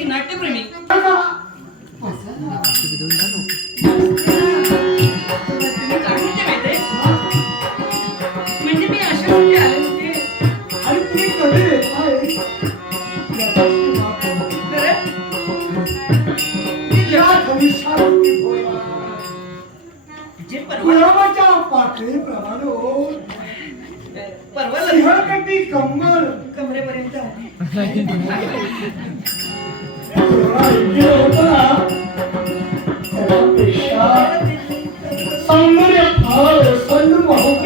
एक नाट्यप्रेमी? म्हणजे मी अशासाठी आले होते आणि तुम्ही कधी परवा कमल कमरेपर्यंत आले एवढा योग्य होता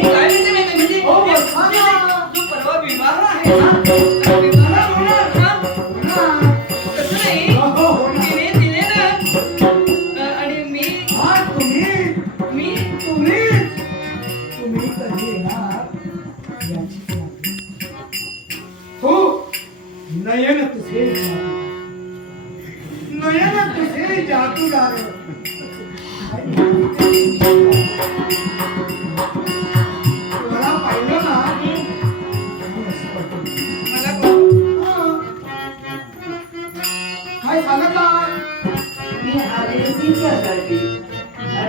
ना,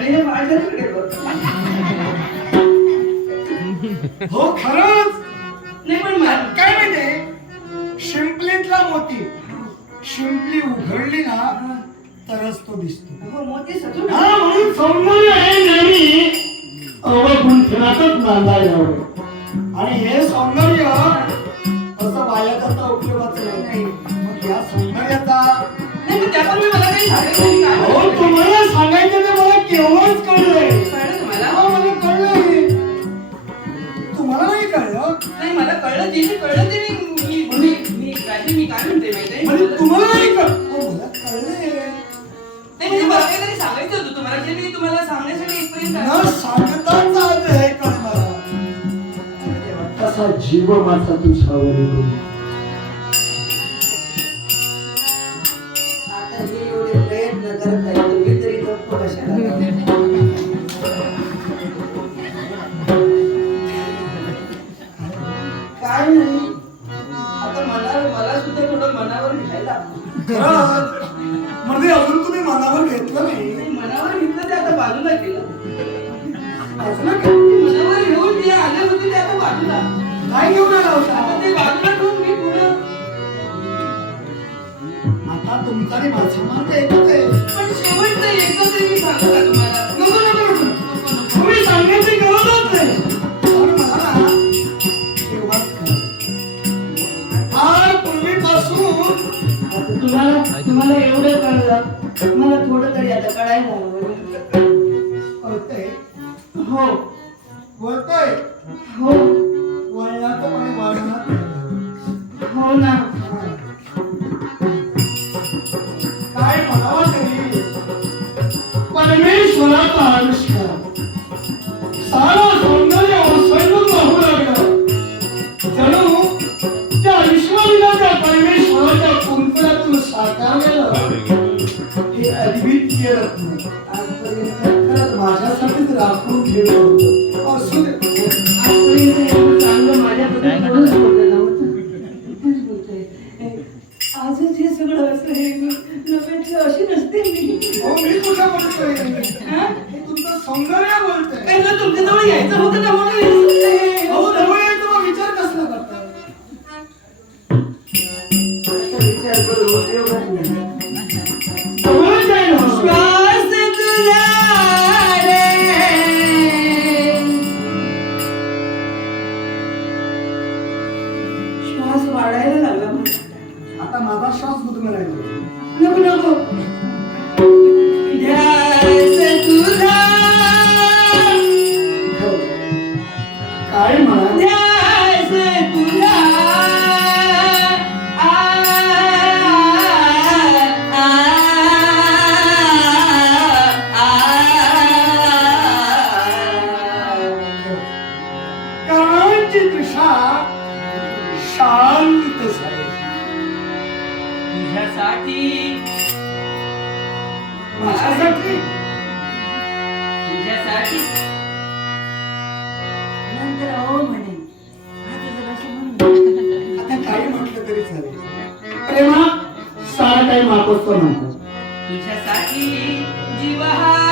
हे. माझ्याकडे बघ. हो खरंच? नाही पण काय माहितीये शिंपलीतला मोती. शिंपली उघडली ना तरच तो दिसतो. हो म्हणून सौंदर्य आहे नेहमी अवगुंठनातच नांदायला हवं आणि हे सौंदर्य असं वायाकरता उपयोगाचं नाही. मग या सौंदर्याचा हो? तुम्हाला सांगायचं ते मला केव्हाच कळलंय. कळलं तुम्हाला? हा मला कळलंय. तुम्हाला नाही कळलं? नाही मला कळलं तिने कळलं ते मी मी मी राजी मी काय म्हणते माहितीये म्हणजे तुम्हाला नाही कळलं हो मला कळलंय नाही म्हणजे मला काहीतरी सांगायचं होतं तुम्हाला जे मी तुम्हाला सांगण्यासाठी इथपर्यंत आले. न हे. कसा जीव माझा तुझ्यावर आता मनावर घेतलं नाही. मनावर घेतलं ते आता बाजूला केलं. का? मनावर घेऊन जे आले होते ते आता बाजूला. काय घेऊन आला आता ते बाजूला ठेवून मी पुढं. आता तुमचा आणि माझा मार्ग एकच आहे. थोडं थोडं तरी आता कळाय कळतंय हो. बोलतोय. हो. वळणाचं हो ना. काय म्हणावं तरी. परमेश्वराचा आविष्कार. सारा सौंदर्य स्वयंभूत वाहू लागलं. जणू त्या विश्वविनाच्या परमेश्वराच्या कुंकुलातून साकारलेला अद्वितीय रत्न खरंच माझ्यासाठीच राखून ठेवलं होतं असू चांगलं आजच हे सगळं असं हे अशी नसते मी हो मी बोलतोय हा? हे तुमचं सौंदर्य तुमच्याजवळ यायचं होतं ना म्हणून अहो विचार कसला करता विचार करून नाही. तुझ्यासाठी नंतर अहो म्हणे म्हणून. आता काही म्हटलं तरी चालेल. प्रेमा सारा काही मापच तो म्हणतो. तुझ्यासाठी जीव हा